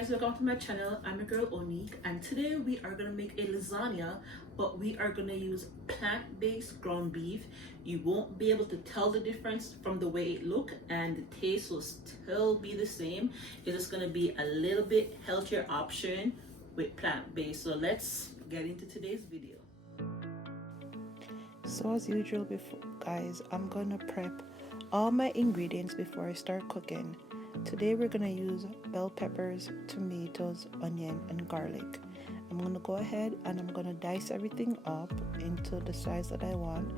guys, welcome to my channel. I'm your girl Onique, and today we are gonna make a lasagna, but we are gonna use plant-based ground beef. You won't be able to tell the difference from the way it looks, and the taste will still be the same. It's just gonna be a little bit healthier option with plant-based. So let's get into today's video. So as usual, guys, I'm gonna prep all my ingredients before I start cooking. Today we're gonna use bell peppers, tomatoes, onion, and garlic. I'm gonna go ahead and I'm gonna dice everything up into the size that I want.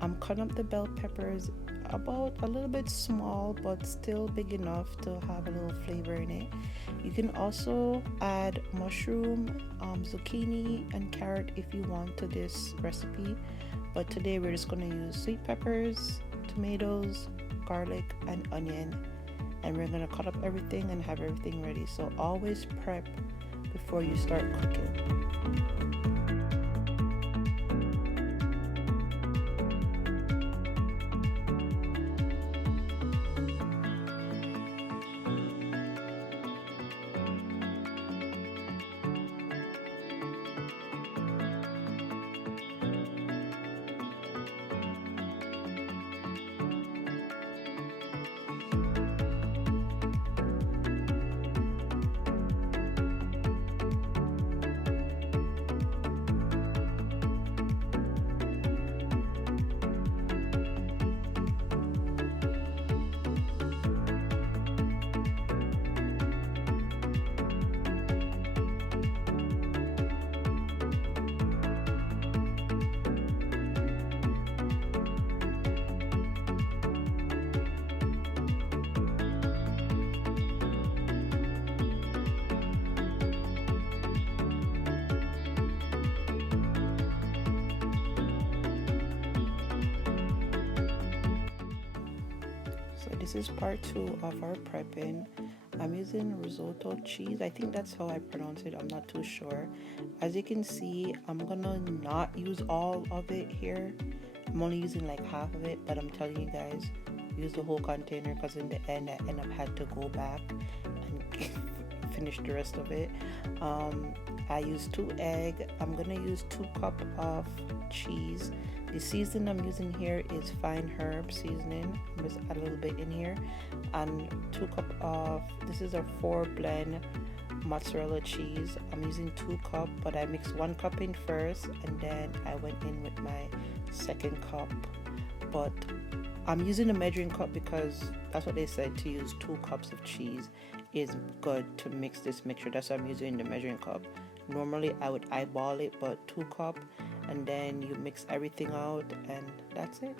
I'm cutting up the bell peppers about a little bit small, but still big enough to have a little flavor in it. You can also add mushroom, zucchini, and carrot if you want to this recipe. But today we're just gonna use sweet peppers, tomatoes, garlic, and onion. And we're gonna cut up everything and have everything ready. So always prep before you start cooking. This is part 2 of our prepping. I'm using risotto cheese. I think that's how I pronounce it. I'm not too sure. As you can see, I'm gonna not use all of it here. I'm only using like half of it, but I'm telling you guys, use the whole container because in the end I end up had to go back and finish the rest of it. I use 2 eggs. I'm gonna use 2 cups of cheese. The seasoning I'm using here is fine herb seasoning. I'm just add a little bit in here, and 2 cups of, this is a 4 blend mozzarella cheese. I'm using 2 cups, but I mixed 1 cup in first and then I went in with my 2nd cup. But I'm using a measuring cup because that's what they said, to use 2 cups of cheese is good to mix this mixture. That's why I'm using the measuring cup. Normally I would eyeball it, but 2 cups, and then you mix everything out and that's it.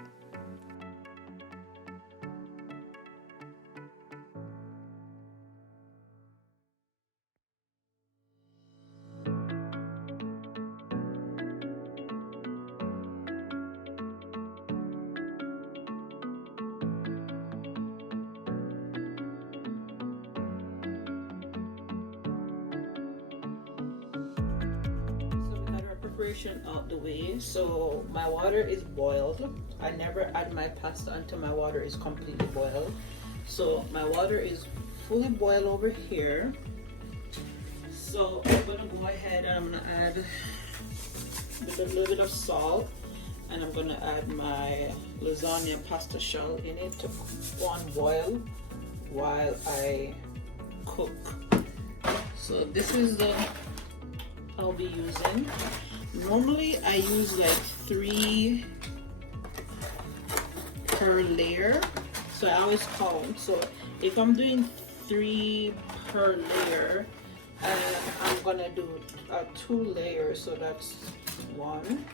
Out the way. So my water is boiled. I never add my pasta until my water is completely boiled. So my water is fully boiled over here. So I'm gonna go ahead and I'm gonna add a little bit of salt, and I'm gonna add my lasagna pasta shell in it to go on boil while I cook. So this is the I'll be using. Normally I use like 3 per layer, so I always count. So if I'm doing 3 per layer, I'm gonna do 2 layers, so that's 1.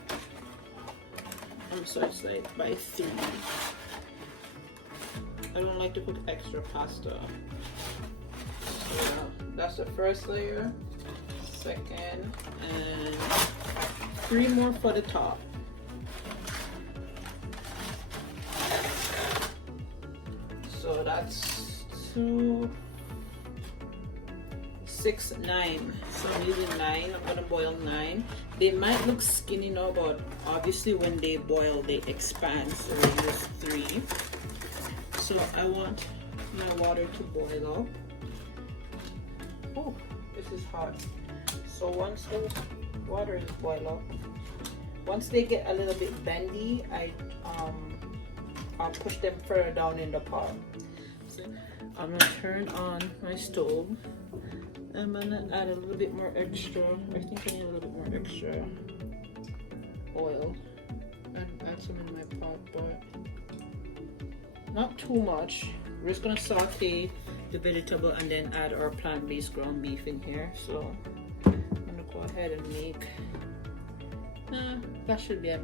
So it's like by 3. I don't like to put extra pasta. So that's the first layer, 2nd, and 3 more for the top. So that's 2, 6, 9. So I'm using 9. I'm gonna boil 9. They might look skinny now, but obviously when they boil they expand, so we use 3. So I want my water to boil up. Oh, this is hot. So once the water is boiled up, once they get a little bit bendy, I'll push them further down in the pot. So I'm gonna turn on my stove. I'm gonna add a little bit more extra. I think I need a little bit more extra oil. And add some in my pot, but not too much. We're just gonna saute the vegetable and then add our plant-based ground beef in here. So I'm gonna go ahead and make. That should be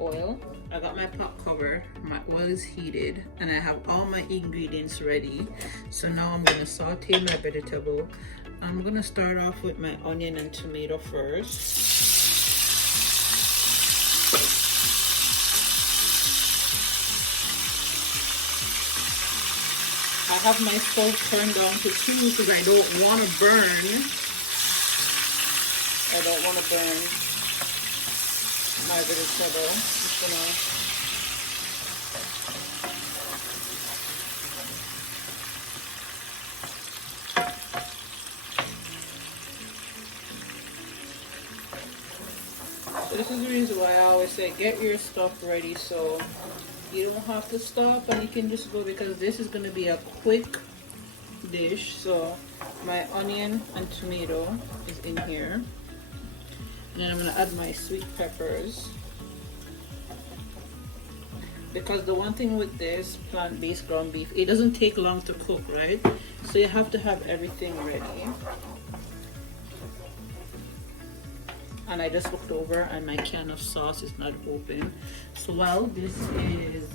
oil. I got my pot covered, my oil is heated, and I have all my ingredients ready. So now I'm gonna saute my vegetable. I'm gonna start off with my onion and tomato first. I have my stove turned down to 2 because I don't want to burn. I don't want to burn my vegetable. Just gonna so this is the reason why I always say get your stuff ready so you don't have to stop and you can just go, because this is going to be a quick dish. So my onion and tomato is in here. And then I'm going to add my sweet peppers. Because the one thing with this plant-based ground beef, it doesn't take long to cook, right? So you have to have everything ready. And I just looked over and my can of sauce is not open. So while this is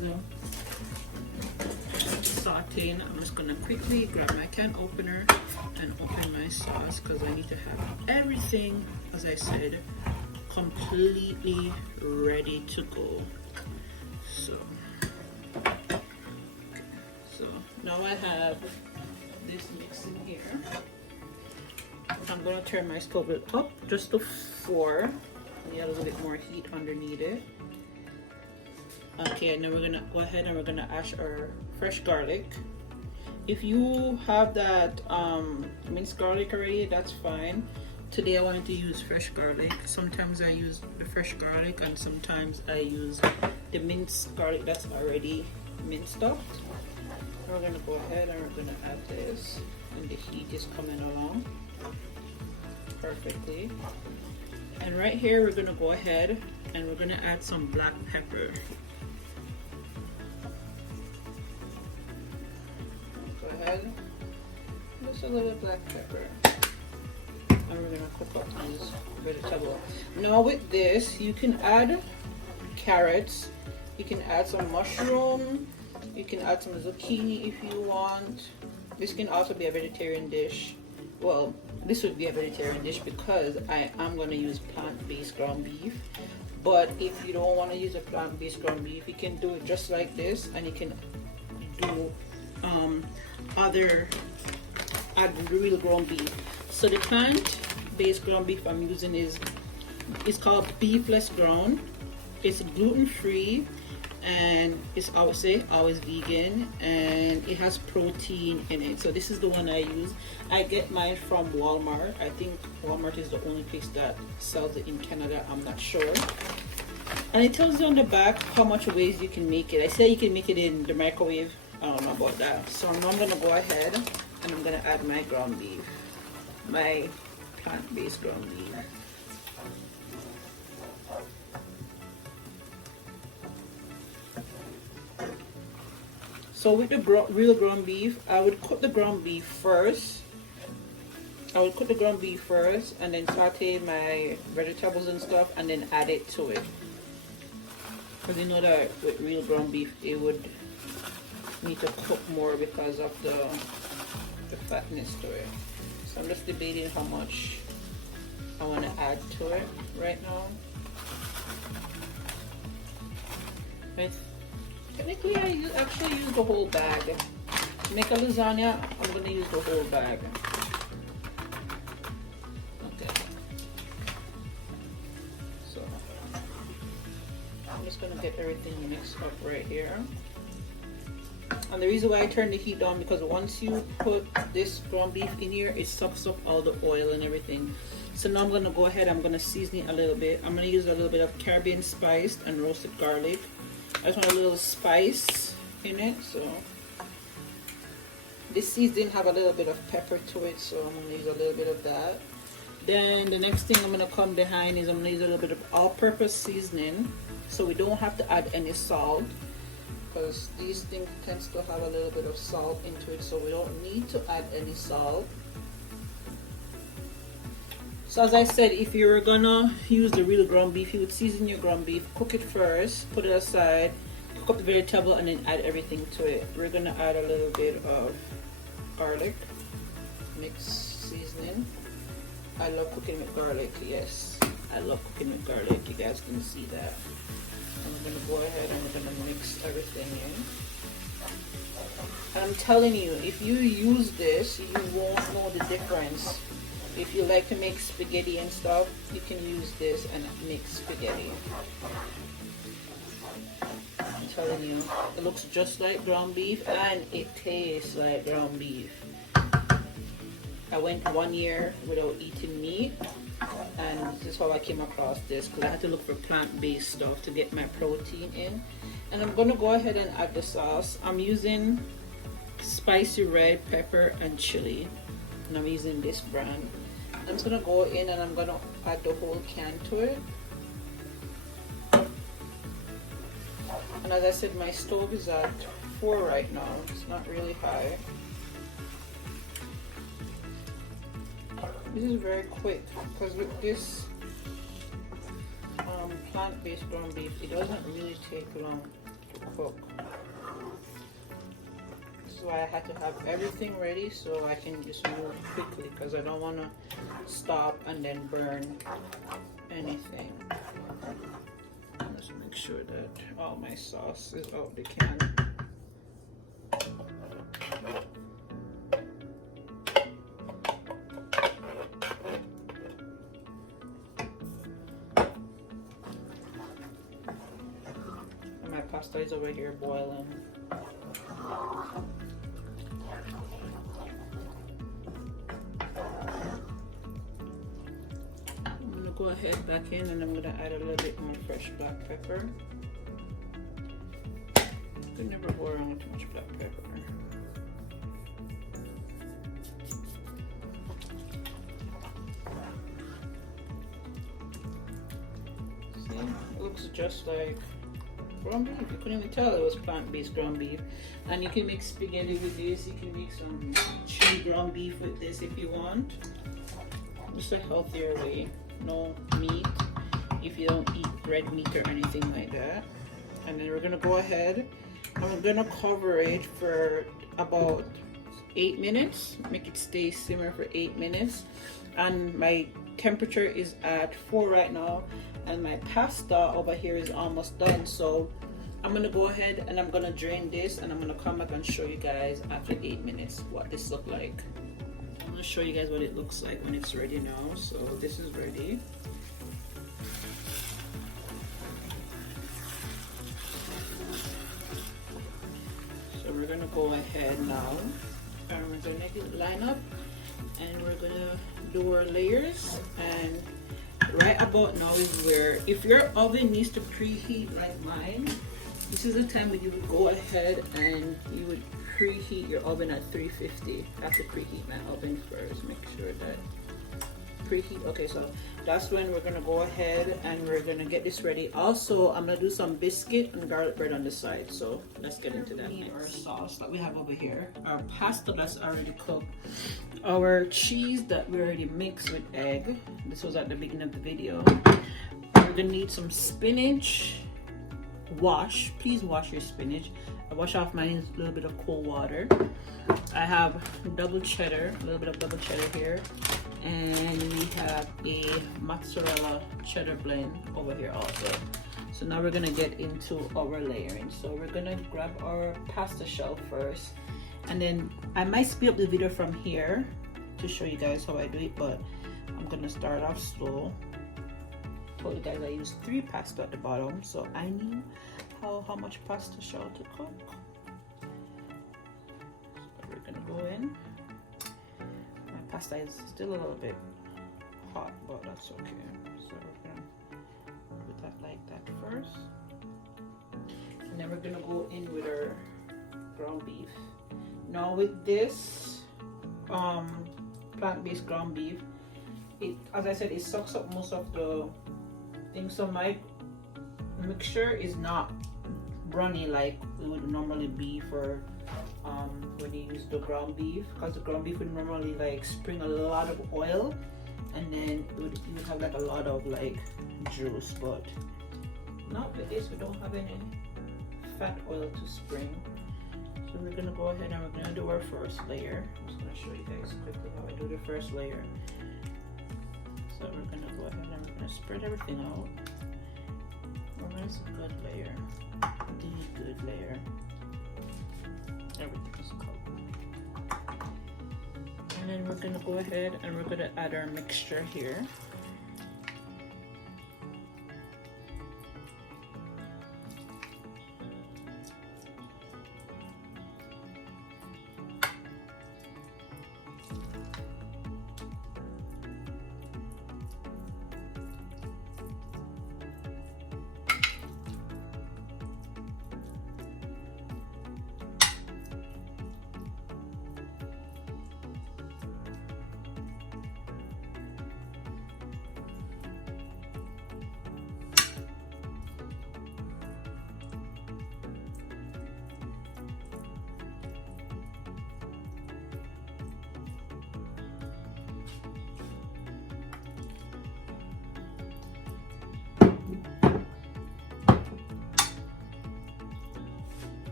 sauteing, I'm just gonna quickly grab my can opener and open my sauce because I need to have everything, as I said, completely ready to go. So now I have this mix in here. I'm gonna turn my stove up just to 4. Need a little bit more heat underneath it. Okay, and then we're gonna go ahead and we're gonna add our fresh garlic. If you have that minced garlic already, that's fine. Today I wanted to use fresh garlic. Sometimes I use the fresh garlic and sometimes I use the minced garlic that's already minced up. We're gonna go ahead and we're gonna add this, and the heat is coming along perfectly. And right here we're gonna go ahead and we're gonna add some black pepper. Go ahead, just a little black pepper, and we're gonna cook up this vegetable. Now with this, you can add carrots, you can add some mushroom, you can add some zucchini if you want. This can also be a vegetarian dish. Well, this would be a vegetarian dish because I am going to use plant-based ground beef. But if you don't want to use a plant-based ground beef, you can do it just like this, and you can do add real ground beef. So the plant-based ground beef I'm using is called beefless ground. It's gluten-free, and it's always vegan, and it has protein in it. So this is the one I use. I get mine from Walmart. I think Walmart is the only place that sells it in Canada. I'm not sure. And it tells you on the back how much ways you can make it. I say you can make it in the microwave. I don't know about that. So now I'm gonna go ahead and I'm gonna add my ground beef, my plant-based ground beef. So with the real ground beef, I would cook the ground beef first. And then saute my vegetables and stuff and then add it to it. Because you know that with real ground beef, it would need to cook more because of the fatness to it. So I'm just debating how much I want to add to it right now. Technically, I actually use the whole bag. To make a lasagna, I'm going to use the whole bag. Okay. So, I'm just going to get everything mixed up right here. And the reason why I turn the heat down, because once you put this ground beef in here, it sucks up all the oil and everything. So now I'm gonna go ahead, I'm gonna season it a little bit. I'm gonna use a little bit of Caribbean spiced and roasted garlic. I just want a little spice in it, so. This seasoning have a little bit of pepper to it, so I'm gonna use a little bit of that. Then the next thing I'm gonna come behind is I'm gonna use a little bit of all-purpose seasoning, so we don't have to add any salt, because these things tends to have a little bit of salt into it, so we don't need to add any salt. So as I said, if you were gonna use the real ground beef, you would season your ground beef, cook it first, put it aside, cook up the vegetable, and then add everything to it. We're gonna add a little bit of garlic, mixed seasoning. I love cooking with garlic, yes. I love cooking with garlic, you guys can see that. And we're gonna go ahead and we're gonna mix everything in. And I'm telling you, if you use this, you won't know the difference. If you like to make spaghetti and stuff, you can use this and make spaghetti. I'm telling you, it looks just like ground beef and it tastes like ground beef. I went 1 year without eating meat, and this is how I came across this, because I had to look for plant-based stuff to get my protein in. And I'm gonna go ahead and add the sauce. I'm using spicy red pepper and chili, and I'm using this brand. I'm just gonna go in and I'm gonna add the whole can to it. And as I said, my stove is at 4 right now. It's not really high. This is very quick, because with this plant-based ground beef, it doesn't really take long to cook. This is why I had to have everything ready so I can just move quickly, because I don't want to stop and then burn anything. Let's make sure that all my sauce is out the can. And my pasta is over here boiling. I'm gonna go ahead back in and I'm gonna add a little bit more fresh black pepper. You can never go wrong with too much black pepper. See, it looks just like ground beef. You couldn't even tell it was plant-based ground beef. And you can make spaghetti with this. You can make some chili ground beef with this if you want. Just a healthier way. No meat if you don't eat red meat or anything like that. And then we're gonna go ahead and we're gonna cover it for about 8 minutes. Make it stay simmer for 8 minutes. And my temperature is at 4 right now, and my pasta over here is almost done. So I'm gonna go ahead and I'm gonna drain this, and I'm gonna come back and show you guys after 8 minutes what this looks like. I'm gonna show you guys what it looks like when it's ready now. So this is ready. So we're gonna go ahead now and we're gonna line up and we're gonna do our layers. And right about now is where, if your oven needs to preheat like mine, this is the time that you would go ahead and you would preheat your oven at 350. I have to preheat my oven first, make sure that preheat. Okay, so that's when we're gonna go ahead and we're gonna get this ready. Also, I'm gonna do some biscuit and garlic bread on the side, so let's get into that next. Our sauce that we have over here, our pasta that's already cooked, our cheese that we already mixed with egg. This was at the beginning of the video. We're gonna need some spinach. Wash, please wash your spinach. I wash off mine in a little bit of cold water. I have double cheddar, a little bit of double cheddar here, and we have a mozzarella cheddar blend over here also. So now we're gonna get into our layering. So we're gonna grab our pasta shell first, and then I might speed up the video from here to show you guys how I do it, but I'm gonna start off slow. Told you guys I used 3 pasta at the bottom, so I knew how much pasta shell to cook. go in. My pasta is still a little bit hot, but that's okay. So we're gonna put that like that first, and then we're gonna go in with our ground beef. Now with this plant-based ground beef, it, as I said, it sucks up most of the things. So my mixture is not runny like it would normally be for when you use the ground beef, because the ground beef would normally like spring a lot of oil, and then you would have like a lot of like juice. But not with this, we don't have any fat oil to spring. So we're gonna go ahead and we're gonna do our first layer. I'm just gonna show you guys quickly how I do the first layer. So we're gonna go ahead and we're gonna spread everything out. Oh, that's a good layer. The good layer. Everything is covered. And then we're gonna go ahead and we're gonna add our mixture here.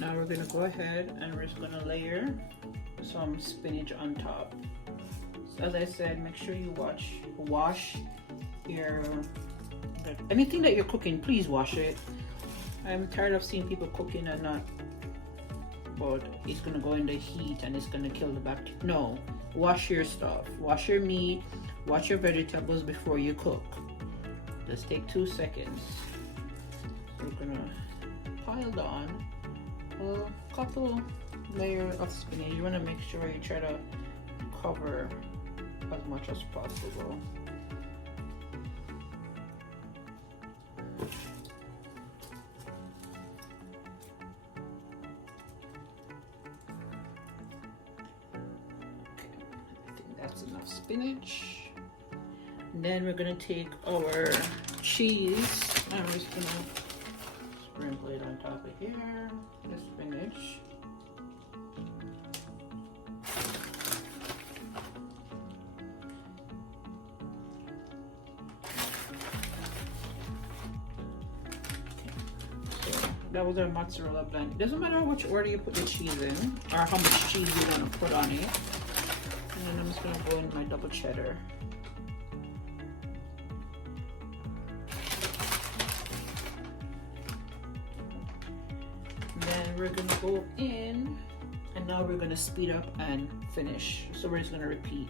Now we're gonna go ahead and we're just gonna layer some spinach on top. So as I said, make sure you wash your anything that you're cooking. Please wash it. I'm tired of seeing people cooking and not, but it's gonna go in the heat and it's gonna kill the bacteria. No, wash your stuff. Wash your meat. Wash your vegetables before you cook. Just take 2 seconds. So we're gonna pile on a couple layers of spinach. You want to make sure you try to cover as much as possible. Okay, I think that's enough spinach. And then we're gonna take our cheese and we're just gonna sprinkle it on top of here, the spinach. So that was our mozzarella blend. It doesn't matter which order you put the cheese in or how much cheese you're gonna put on it. And then I'm just gonna go in my double cheddar. We're gonna go in and now we're gonna speed up and finish. So we're just gonna repeat.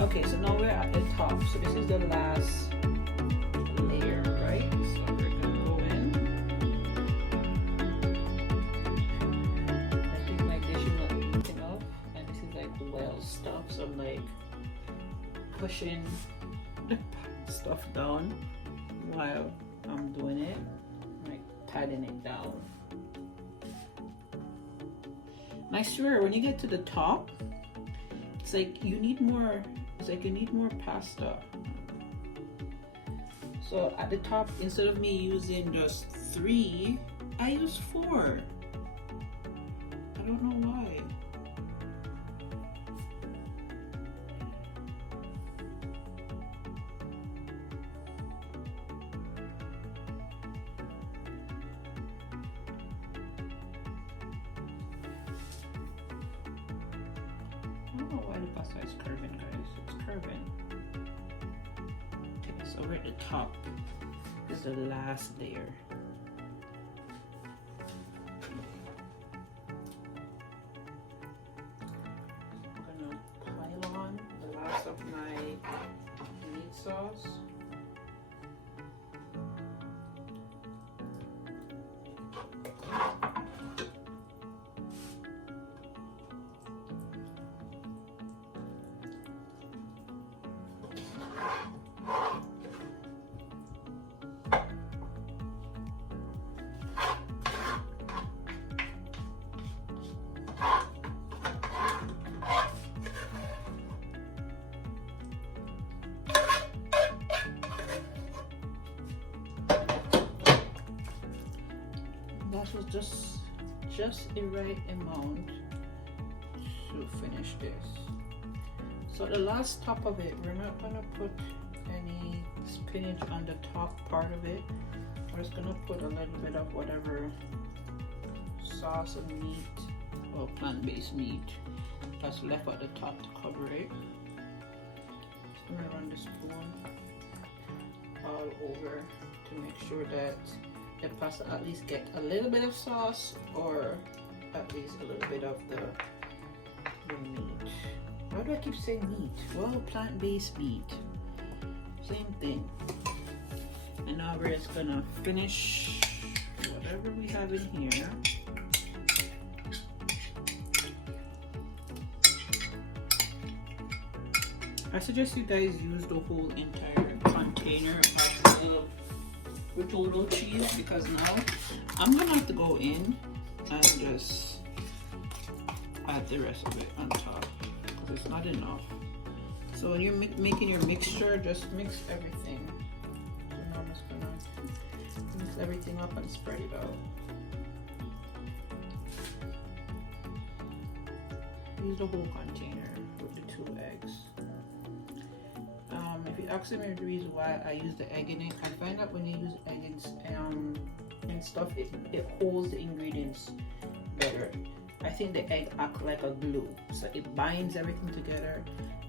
Okay, so now we're at the top. So this is the last layer, right? So we're gonna go in. I think my dish is not neat enough, and this is like well stuff. So I'm like pushing the stuff down while I'm doing it, like patting it down. I swear, when you get to the top, it's like you need more. It's like you need more pasta. So at the top, instead of me using just 3, I use 4. I don't know why. I don't know why the pasta is curving, guys. It's curving. Okay, so we're at the top. This is the last layer. I'm gonna pile on the last of my meat sauce. That was just a right amount to finish this. So the last top of it, we're not gonna put any spinach on the top part of it. We're just gonna put a little bit of whatever sauce and meat or plant-based meat that's left at the top to cover it. I'm gonna run the spoon all over to make sure that the pasta at least get a little bit of sauce or at least a little bit of the meat. Why do I keep saying meat? Well, plant-based meat. Same thing. And now we're just gonna finish whatever we have in here. I suggest you guys use the whole entire container of the risotto cheese because now I'm gonna have to go in and just add the rest of it on top because it's not enough. So when you're making your mixture, just mix everything. So now I'm just gonna mix everything up and spread it out. Use the whole container with the 2 eggs. If you ask me the reason why I use the egg in it, I find that when you use egg and stuff, it holds the ingredients better. I think the egg acts like a glue, so it binds everything together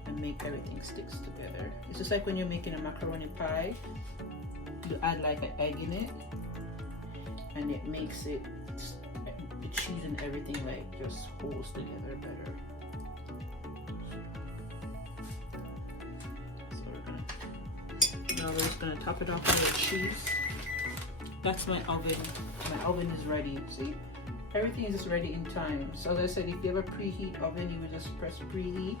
and make everything sticks together. It's just like when you're making a macaroni pie, you add like an egg in it, and it makes it the cheese and everything like just holds together better. Now we're just gonna top it off with the cheese. That's my oven. My oven is ready. See, everything is just ready in time. So as I said, if you have a preheat oven, you would just press preheat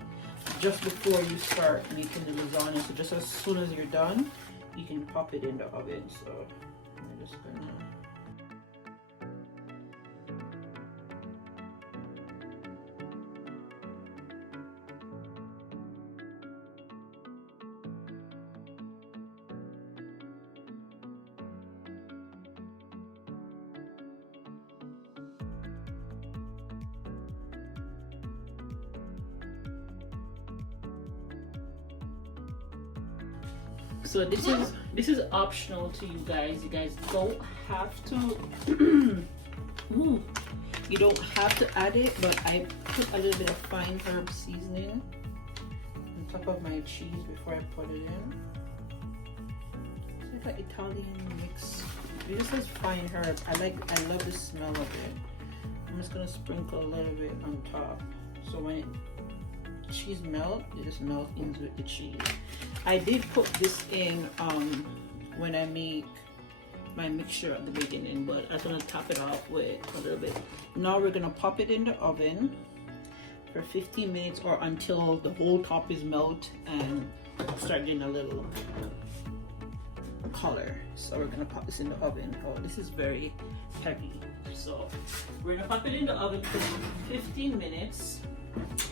just before you start making the lasagna. So just as soon as you're done, you can pop it in the oven. So I'm just gonna. So this is optional to you guys. You guys don't have to. Ooh, you don't have to add it, but I put a little bit of fine herb seasoning on top of my cheese before I put it in. It's like an Italian mix. It just says fine herb. I love the smell of it. I'm just gonna sprinkle a little bit on top. So when cheese melt, it just melts in with the cheese. I did put this in when I make my mixture at the beginning, but I'm gonna top it off with a little bit. Now we're gonna pop it in the oven for 15 minutes or until the whole top is melt and start getting a little color. So we're gonna pop this in the oven. Oh, this is very heavy. So we're gonna pop it in the oven for 15 minutes.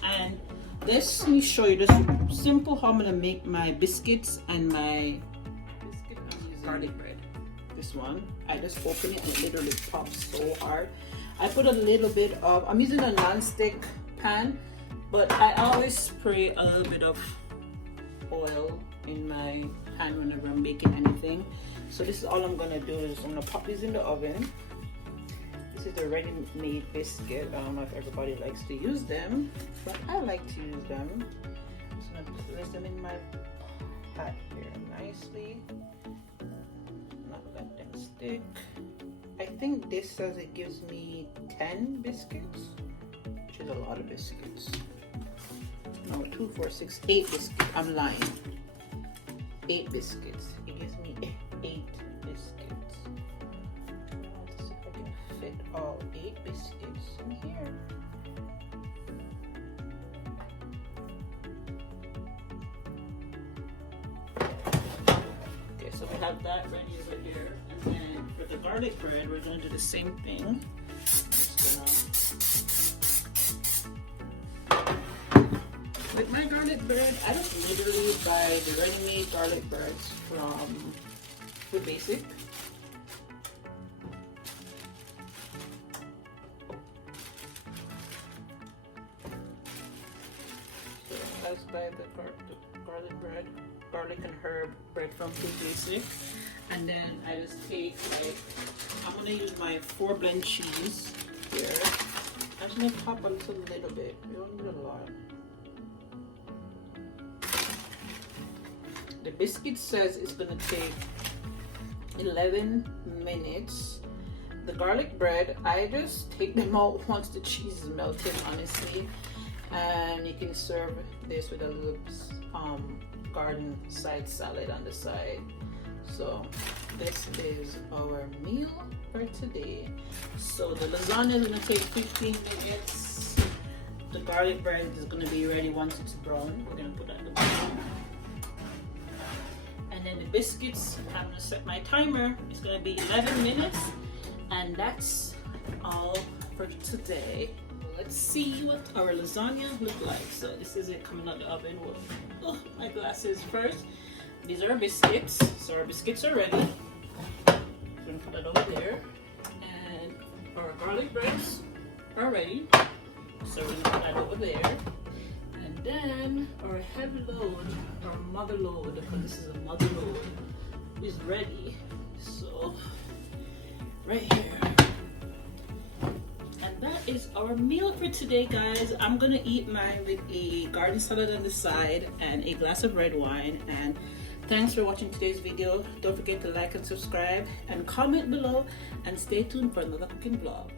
And let me show you this simple how I'm gonna make my biscuits and my garlic bread. This one, I just open it and it literally pops so hard. I put a little bit of, I'm using a non-stick pan, but I always spray a little bit of oil in my pan whenever I'm baking anything. So this is all I'm gonna do is I'm gonna pop these in the oven. This is a ready-made biscuit. I don't know if everybody likes to use them, but I like to use them. I'm just gonna place them in my pot here nicely. Not let them stick. I think this says it gives me 10 biscuits, which is a lot of biscuits. No, 2, 4, 6, 8 biscuits. I'm lying. 8 biscuits. It gives me 8 biscuits. Let's see if I can fit all 8 biscuits in here. Okay, so we have that ready over here. And then for the garlic bread, we're going to do the same thing. With my garlic bread, I just literally buy the ready-made garlic breads from Food Basic. So I just buy the garlic bread, garlic and herb bread from Food Basic, and then I just take like, I'm gonna use my 4 blend cheese here. I'm just gonna pop a little bit. We don't need a lot. The biscuit says it's gonna take 11 minutes. The garlic bread, I just take them out once the cheese is melted, honestly. And you can serve this with a little garden side salad on the side. So this is our meal for today. So the lasagna is gonna take 15 minutes. The garlic bread is gonna be ready once it's brown. We're gonna put that at the bottom. And then the biscuits, I'm gonna set my timer. It's gonna be 11 minutes, and that's all for today. Let's see what our lasagna look like. So this is it coming out the oven. Oh, my glasses first. These are our biscuits. So our biscuits are ready. I'm gonna put that over there. And our garlic breads are ready. So we're gonna put that over there. And then our heavy load, our mother load, because this is a mother load, is ready. So right here. And that is our meal for today, guys. I'm gonna eat mine with a garden salad on the side and a glass of red wine. And thanks for watching today's video. Don't forget to like and subscribe and comment below, and stay tuned for another cooking vlog.